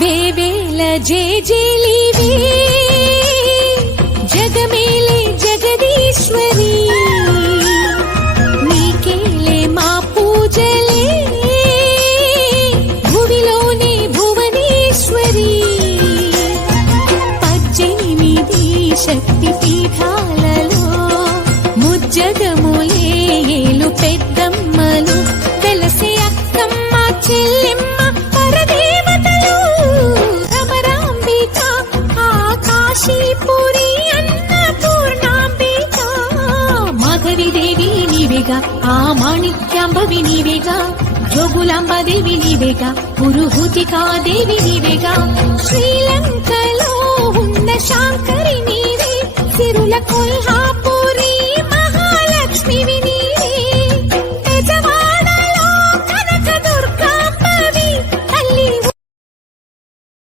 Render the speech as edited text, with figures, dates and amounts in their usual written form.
వేవేల జేజేలివే జగమేలే జగదీశ్వరి నీకేలే మా పూజలే భువిలోనే భువనేశ్వరి 18 శక్తి పీఠాలలో ముజ్జగములే ఏలు పెద్దమ్మలు వెలసే అక్కమ్మ చెల్లెమ్మ పరదేవతలు భ్రమరాంబిక ఆకాశీపురి అన్నపూర్ణాంబిక మాధవిదేవి నీవేగా ఆ మాణిక్యాంబవి నీవేగా జోగులాంబదేవి నీవేగా పురుహూతికాదేవి నీవేగా శ్రీలంకలో ఉన్న శాంకరి నీవే సిరుల కొల్హా